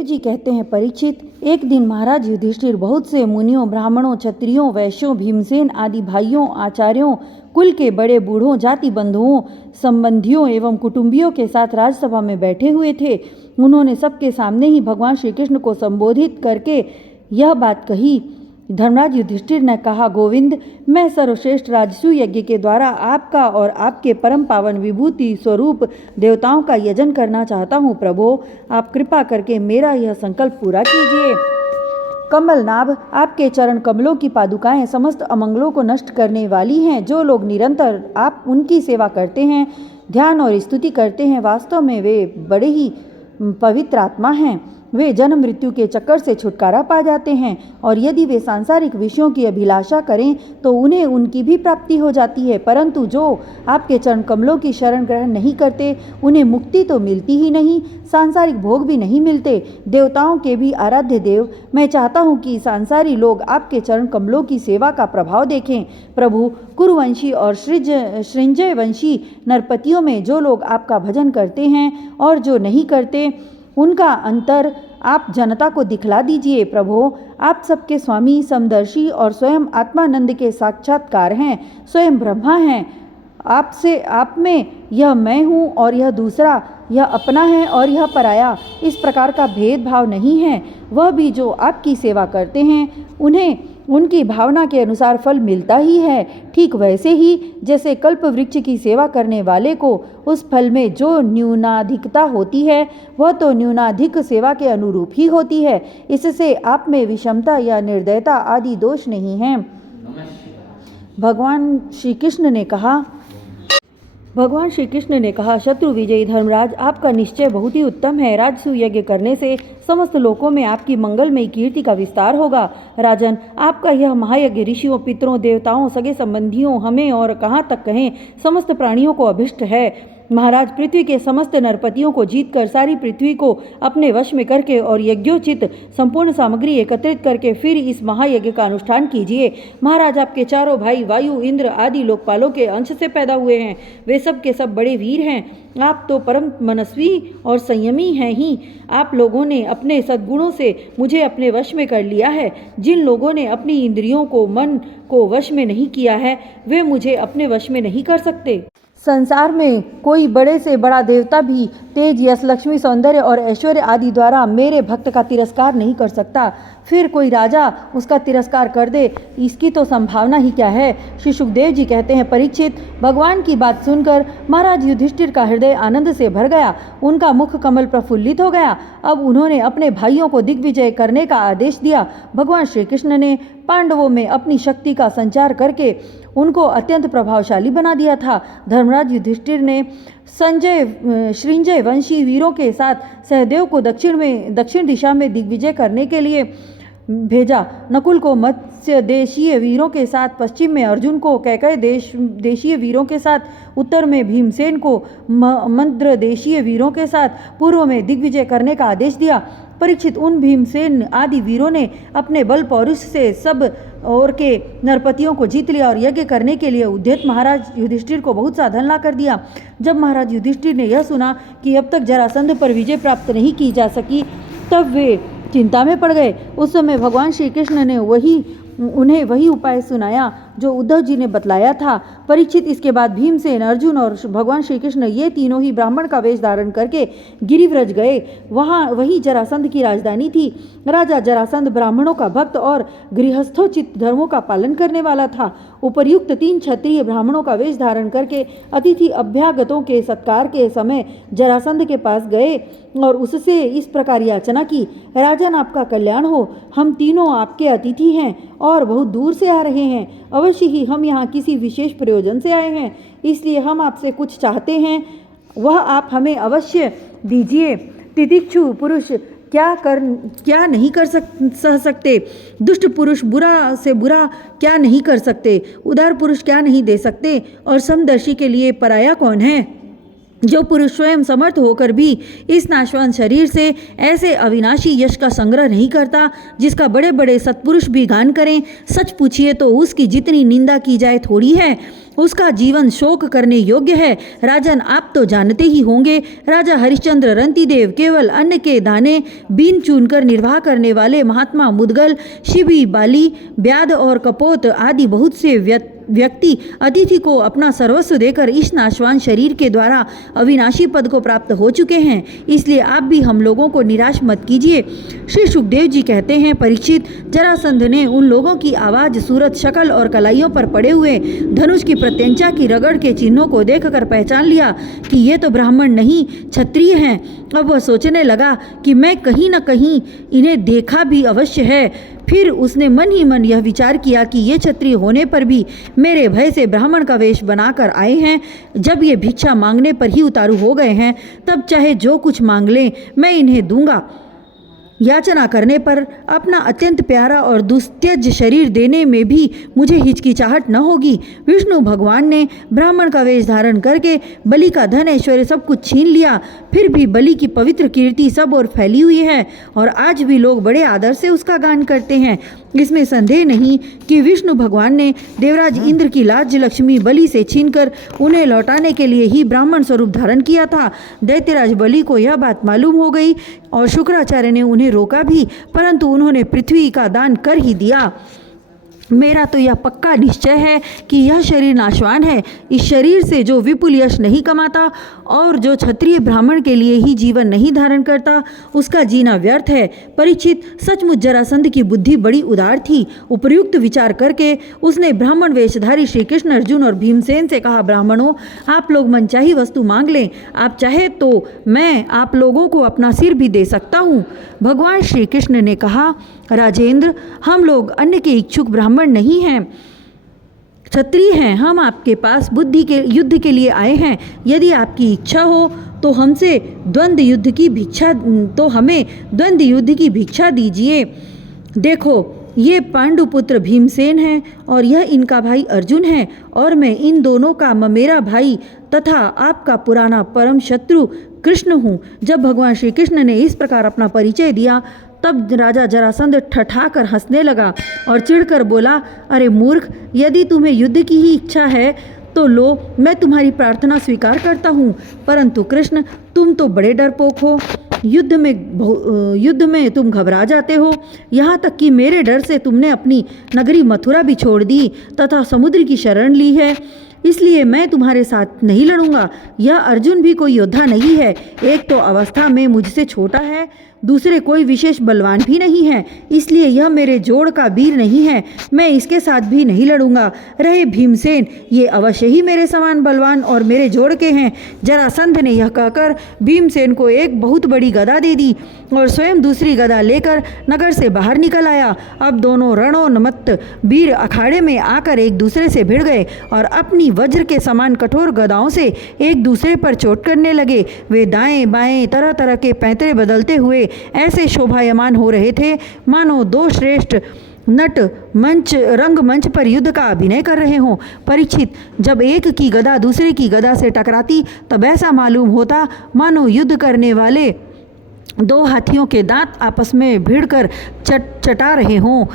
जी कहते हैं, परीक्षित, एक दिन महाराज युधिष्ठिर बहुत से मुनियों, ब्राह्मणों, क्षत्रियों, वैश्यों, भीमसेन आदि भाइयों, आचार्यों, कुल के बड़े बूढ़ों, जाति बंधुओं, संबंधियों एवं कुटुंबियों के साथ राजसभा में बैठे हुए थे। उन्होंने सबके सामने ही भगवान श्री कृष्ण को संबोधित करके यह बात कही। धर्मराज युधिष्ठिर ने कहा, गोविंद, मैं सर्वश्रेष्ठ राजसूय यज्ञ के द्वारा आपका और आपके परम पावन विभूति स्वरूप देवताओं का यजन करना चाहता हूँ। प्रभो, आप कृपा करके मेरा यह संकल्प पूरा कीजिए। कमलनाभ, आपके चरण कमलों की पादुकाएं समस्त अमंगलों को नष्ट करने वाली हैं। जो लोग निरंतर आप उनकी सेवा करते हैं, ध्यान और स्तुति करते हैं, वास्तव में वे बड़े ही पवित्र आत्मा हैं। वे जन्म मृत्यु के चक्कर से छुटकारा पा जाते हैं और यदि वे सांसारिक विषयों की अभिलाषा करें तो उन्हें उनकी भी प्राप्ति हो जाती है। परंतु जो आपके चरण कमलों की शरण ग्रहण नहीं करते, उन्हें मुक्ति तो मिलती ही नहीं, सांसारिक भोग भी नहीं मिलते। देवताओं के भी आराध्य देव, मैं चाहता हूँ कि सांसारी लोग आपके चरण कमलों की सेवा का प्रभाव देखें। प्रभु, कुरुवंशी और सृंजय वंशी नरपतियों में जो लोग आपका भजन करते हैं और जो नहीं करते, उनका अंतर आप जनता को दिखला दीजिए। प्रभो, आप सबके स्वामी, समदर्शी और स्वयं आत्मानंद के साक्षात्कार हैं, स्वयं ब्रह्मा हैं। आप में यह मैं हूँ और यह दूसरा, यह अपना है और यह पराया, इस प्रकार का भेदभाव नहीं है। वह भी जो आपकी सेवा करते हैं, उन्हें उनकी भावना के अनुसार फल मिलता ही है। ठीक वैसे ही जैसे कल्प वृक्ष की सेवा करने वाले को उस फल में जो न्यूनाधिकता होती है, वह तो न्यूनाधिक सेवा के अनुरूप ही होती है। इससे आप में विषमता या निर्दयता आदि दोष नहीं है। भगवान श्री कृष्ण ने कहा, शत्रु विजयी धर्मराज, आपका निश्चय बहुत ही उत्तम है। राजसूय यज्ञ करने से समस्त लोकों में आपकी मंगलमयी कीर्ति का विस्तार होगा। राजन, आपका यह महायज्ञ ऋषियों, पितरों, देवताओं, सगे संबंधियों, हमें और कहाँ तक कहें समस्त प्राणियों को अभिष्ट है। महाराज, पृथ्वी के समस्त नरपतियों को जीतकर सारी पृथ्वी को अपने वश में करके और यज्ञोचित संपूर्ण सामग्री एकत्रित करके फिर इस महायज्ञ का अनुष्ठान कीजिए। महाराज, आपके चारों भाई वायु, इंद्र आदि लोकपालों के अंश से पैदा हुए हैं। वे सब के सब बड़े वीर हैं। आप तो परम मनस्वी और संयमी हैं ही। आप लोगों ने अपने सद्गुणों से मुझे अपने वश में कर लिया है। जिन लोगों ने अपनी इंद्रियों को, मन को वश में नहीं किया है, वे मुझे अपने वश में नहीं कर सकते। संसार में कोई बड़े से बड़ा देवता भी तेज, यश, लक्ष्मी, सौंदर्य और ऐश्वर्य आदि द्वारा मेरे भक्त का तिरस्कार नहीं कर सकता। फिर कोई राजा उसका तिरस्कार कर दे, इसकी तो संभावना ही क्या है। श्री सुखदेव जी कहते हैं, परीक्षित, भगवान की बात सुनकर महाराज युधिष्ठिर का हृदय आनंद से भर गया। उनका मुख कमल प्रफुल्लित हो गया। अब उन्होंने अपने भाइयों को दिग्विजय करने का आदेश दिया। भगवान श्री कृष्ण ने पांडवों में अपनी शक्ति का संचार करके उनको अत्यंत प्रभावशाली बना दिया था। धर्मराज युधिष्ठिर ने सृंजय वंशी वीरों के साथ सहदेव को दक्षिण दिशा में दिग्विजय करने के लिए भेजा। नकुल को मत्स्य देशीय वीरों के साथ पश्चिम में, अर्जुन को कैकय देशीय वीरों के साथ उत्तर में, भीमसेन को मंद्र देशीय वीरों के साथ पूर्व में दिग्विजय करने का आदेश दिया। परीक्षित, उन भीमसेन आदि वीरों ने अपने बल पौरुष से सब और के नरपतियों को जीत लिया और यज्ञ करने के लिए उद्यत महाराज युधिष्ठिर को बहुत साधन ला कर दिया। जब महाराज युधिष्ठिर ने यह सुना कि अब तक जरासंध पर विजय प्राप्त नहीं की जा सकी, तब वे चिंता में पड़ गए। उस समय भगवान श्री कृष्ण ने उन्हें वही उपाय सुनाया जो उद्धव जी ने बतलाया था। परीक्षित, इसके बाद भीमसेन, अर्जुन और भगवान श्री कृष्ण ये तीनों ही ब्राह्मण का वेश धारण करके गिरिव्रज गए। वही जरासंध की राजधानी थी। राजा जरासंध ब्राह्मणों का भक्त और गृहस्थोचित धर्मों का पालन करने वाला था। उपर्युक्त 3 क्षत्रिय ब्राह्मणों का वेश धारण करके अतिथि अभ्यागतों के सत्कार के समय जरासंध के पास गए और उससे इस प्रकार याचना की, राजन, आपका कल्याण हो। हम तीनों आपके अतिथि हैं और बहुत दूर से आ रहे हैं। अवश्य ही हम यहाँ किसी विशेष प्रयोजन से आए हैं, इसलिए हम आपसे कुछ चाहते हैं, वह आप हमें अवश्य दीजिए। तितिक्षु पुरुष क्या नहीं कर सह सकते, दुष्ट पुरुष बुरा से बुरा क्या नहीं कर सकते, उदार पुरुष क्या नहीं दे सकते, और समदर्शी के लिए पराया कौन है। जो पुरुष स्वयं समर्थ होकर भी इस नाशवान शरीर से ऐसे अविनाशी यश का संग्रह नहीं करता जिसका बड़े बड़े सत्पुरुष भी गान करें, सच पूछिए तो उसकी जितनी निंदा की जाए थोड़ी है। उसका जीवन शोक करने योग्य है। राजन, आप तो जानते ही होंगे, राजा हरिश्चंद्र रंतिदेव केवल अन्न के दाने बीन चुनकर निर्वाह करने वाले महात्मा मुदगल, शिबी, बाली, ब्याध और कपोत आदि बहुत से व्यक्ति अतिथि को अपना सर्वस्व देकर इस नाशवान शरीर के द्वारा अविनाशी पद को प्राप्त हो चुके हैं। इसलिए आप भी हम लोगों को निराश मत कीजिए। श्री सुखदेव जी कहते हैं, परीक्षित, जरासंध ने उन लोगों की आवाज, सूरत, शक्ल और कलाइयों पर पड़े हुए धनुष की प्रत्यंचा की रगड़ के चिन्हों को देखकर पहचान लिया कि ये तो ब्राह्मण नहीं क्षत्रिय हैं। अब वह सोचने लगा कि मैं कहीं न कहीं इन्हें देखा भी अवश्य है। फिर उसने मन ही मन यह विचार किया कि ये क्षत्रिय होने पर भी मेरे भय से ब्राह्मण का वेश बनाकर आए हैं। जब ये भिक्षा मांगने पर ही उतारू हो गए हैं, तब चाहे जो कुछ मांग लें मैं इन्हें दूंगा। याचना करने पर अपना अत्यंत प्यारा और दुस्त्यज शरीर देने में भी मुझे हिचकिचाहट न होगी। विष्णु भगवान ने ब्राह्मण का वेश धारण करके बलि का धन ऐश्वर्य सब कुछ छीन लिया, फिर भी बलि की पवित्र कीर्ति सब ओर फैली हुई है और आज भी लोग बड़े आदर से उसका गान करते हैं। इसमें संदेह नहीं कि विष्णु भगवान ने देवराज इंद्र की राज्य लक्ष्मी बलि से छीनकर उन्हें लौटाने के लिए ही ब्राह्मण स्वरूप धारण किया था। दैत्यराज बलि को यह बात मालूम हो गई और शुक्राचार्य ने उन्हें रोका भी, परंतु उन्होंने पृथ्वी का दान कर ही दिया। मेरा तो यह पक्का निश्चय है कि यह शरीर नाशवान है। इस शरीर से जो विपुल यश नहीं कमाता और जो क्षत्रिय ब्राह्मण के लिए ही जीवन नहीं धारण करता, उसका जीना व्यर्थ है। परीक्षित, सचमुच जरासंध की बुद्धि बड़ी उदार थी। उपयुक्त विचार करके उसने ब्राह्मण वेशधारी श्री कृष्ण, अर्जुन और भीमसेन से कहा, ब्राह्मणों, आप लोग मनचाही वस्तु मांग लें। आप चाहे तो मैं आप लोगों को अपना सिर भी दे सकता हूँ। भगवान श्री कृष्ण ने कहा, राजेंद्र, हम लोग अन्न के इच्छुक ब्राह्मण नहीं हैं, क्षत्रिय हैं। हम आपके पास बुद्धि के युद्ध के लिए आए हैं। यदि आपकी इच्छा हो तो हमें द्वंद्व युद्ध की भिक्षा दीजिए। देखो, ये पांडुपुत्र भीमसेन हैं और यह इनका भाई अर्जुन है और मैं इन दोनों का ममेरा भाई तथा आपका पुराना परम शत्रु कृष्ण हूँ। जब भगवान श्री कृष्ण ने इस प्रकार अपना परिचय दिया, तब राजा जरासंध ठठाकर हंसने लगा और चिढ़कर बोला, अरे मूर्ख, यदि तुम्हें युद्ध की ही इच्छा है तो लो, मैं तुम्हारी प्रार्थना स्वीकार करता हूँ। परंतु कृष्ण, तुम तो बड़े डरपोक हो। युद्ध में तुम घबरा जाते हो। यहाँ तक कि मेरे डर से तुमने अपनी नगरी मथुरा भी छोड़ दी तथा समुद्र की शरण ली है। इसलिए मैं तुम्हारे साथ नहीं लड़ूंगा। यह अर्जुन भी कोई योद्धा नहीं है। एक तो अवस्था में मुझसे छोटा है, दूसरे कोई विशेष बलवान भी नहीं है, इसलिए यह मेरे जोड़ का वीर नहीं है। मैं इसके साथ भी नहीं लड़ूंगा। रहे भीमसेन, ये अवश्य ही मेरे समान बलवान और मेरे जोड़ के हैं। जरासंध ने यह कहकर भीमसेन को एक बहुत बड़ी गदा दे दी और स्वयं दूसरी गदा लेकर नगर से बाहर निकल आया। अब दोनों रणोन्मत्त वीर अखाड़े में आकर एक दूसरे से भिड़ गए और अपनी वज्र के समान कठोर गदाओं से एक दूसरे पर चोट करने लगे। वे दाएं बाएं तरह तरह के पैंतरे बदलते हुए ऐसे शोभायमान हो रहे थे मानो दो श्रेष्ठ नट रंगमंच पर युद्ध का अभिनय कर रहे हों। परीक्षित, जब एक की गदा दूसरे की गदा से टकराती तब ऐसा मालूम होता मानो युद्ध करने वाले दो हाथियों के दांत आपस में भिड़कर चटा रहे हों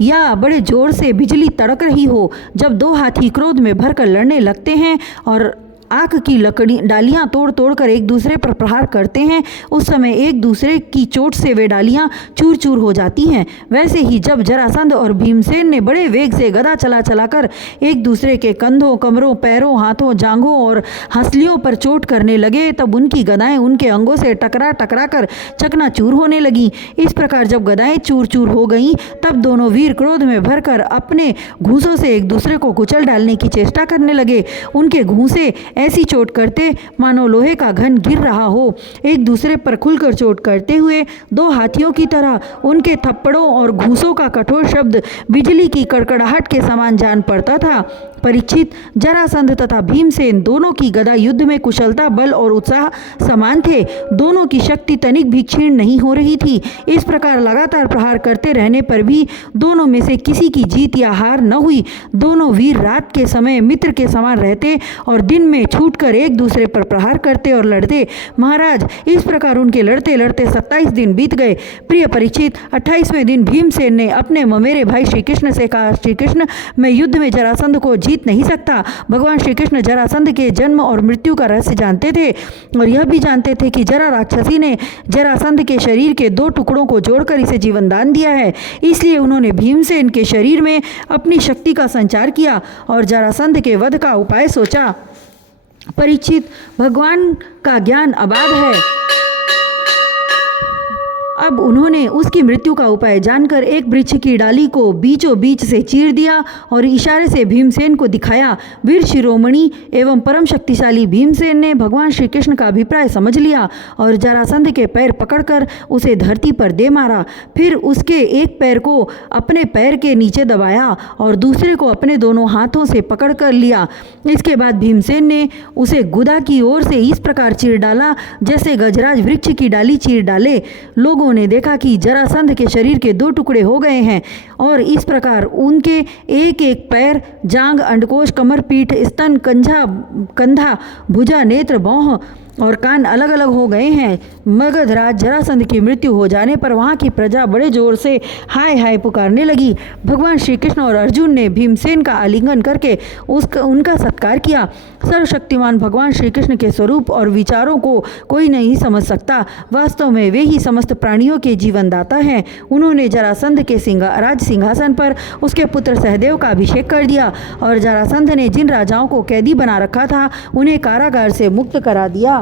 या बड़े जोर से बिजली तड़क रही हो। जब दो हाथी क्रोध में भरकर लड़ने लगते हैं और आग की डालियां तोड़ तोड़ कर एक दूसरे पर प्रहार करते हैं, उस समय एक दूसरे की चोट से वे डालियां चूर चूर हो जाती हैं। वैसे ही जब जरासंध और भीमसेन ने बड़े वेग से गदा चला चलाकर एक दूसरे के कंधों, कमरों, पैरों, हाथों, जांघों और हंसलियों पर चोट करने लगे, तब उनकी गदाएं उनके अंगों से टकरा टकरा कर चकनाचूर होने लगी। इस प्रकार जब गदाएं चूर चूर हो गईं, तब दोनों वीर क्रोध में भरकर अपने घूंसों से एक दूसरे को कुचल डालने की चेष्टा करने लगे। उनके घूंसे ऐसी चोट करते मानो लोहे का घन गिर रहा हो। एक दूसरे पर खुलकर चोट करते हुए दो हाथियों की तरह उनके थप्पड़ों और घूंसों का कठोर शब्द बिजली की कड़कड़ाहट के समान जान पड़ता था। परीक्षित, जरासंध तथा भीमसेन दोनों की गदा युद्ध में कुशलता, बल और उत्साह समान थे। दोनों की शक्ति तनिक भी क्षीण नहीं हो रही थी। इस प्रकार लगातार प्रहार करते रहने पर भी दोनों में से किसी की जीत या हार न हुई। दोनों वीर रात के समय मित्र के समान रहते और दिन में छूटकर एक दूसरे पर प्रहार करते और लड़ते। महाराज, इस प्रकार उनके लड़ते लड़ते 27 दिन बीत गए। प्रिय परीक्षित, 28वें दिन भीमसेन ने अपने ममेरे भाई श्री कृष्ण से कहा, श्री कृष्ण, मैं युद्ध में जरासंध को जीत नहीं सकता। भगवान श्री कृष्ण जरासंध के जन्म और मृत्यु का रहस्य जानते थे और यह भी जानते थे कि जरा राक्षसी ने जरासंध के शरीर के 2 टुकड़ों को जोड़कर इसे जीवन दान दिया है। इसलिए उन्होंने भीमसेन के शरीर में अपनी शक्ति का संचार किया और जरासंध के वध का उपाय सोचा। परीक्षित, भगवान का ज्ञान अबाध है। अब उन्होंने उसकी मृत्यु का उपाय जानकर एक वृक्ष की डाली को बीचों बीच से चीर दिया और इशारे से भीमसेन को दिखाया। वीर शिरोमणि एवं परम शक्तिशाली भीमसेन ने भगवान श्री कृष्ण का अभिप्राय समझ लिया और जरासंध के पैर पकड़कर उसे धरती पर दे मारा। फिर उसके एक पैर को अपने पैर के नीचे दबाया और दूसरे को अपने दोनों हाथों से पकड़ कर लिया। इसके बाद भीमसेन ने उसे गुदा की ओर से इस प्रकार चीर डाला जैसे गजराज वृक्ष की डाली चीर डाले। लोगों ने देखा कि जरासंध के शरीर के 2 टुकड़े हो गए हैं और इस प्रकार उनके एक एक पैर, जांघ, अंडकोश, कमर, पीठ, स्तन, कंधा, भुजा, नेत्र, भौं और कान अलग अलग हो गए हैं। मगधराज जरासंध की मृत्यु हो जाने पर वहाँ की प्रजा बड़े जोर से हाय हाय पुकारने लगी। भगवान श्री कृष्ण और अर्जुन ने भीमसेन का आलिंगन करके उनका सत्कार किया। सर्वशक्तिमान भगवान श्री कृष्ण के स्वरूप और विचारों को कोई नहीं समझ सकता। वास्तव में वे ही समस्त प्राणियों के जीवनदाता हैं। उन्होंने जरासंध के राज सिंहासन पर उसके पुत्र सहदेव का अभिषेक कर दिया और जरासंध ने जिन राजाओं को कैदी बना रखा था उन्हें कारागार से मुक्त करा दिया।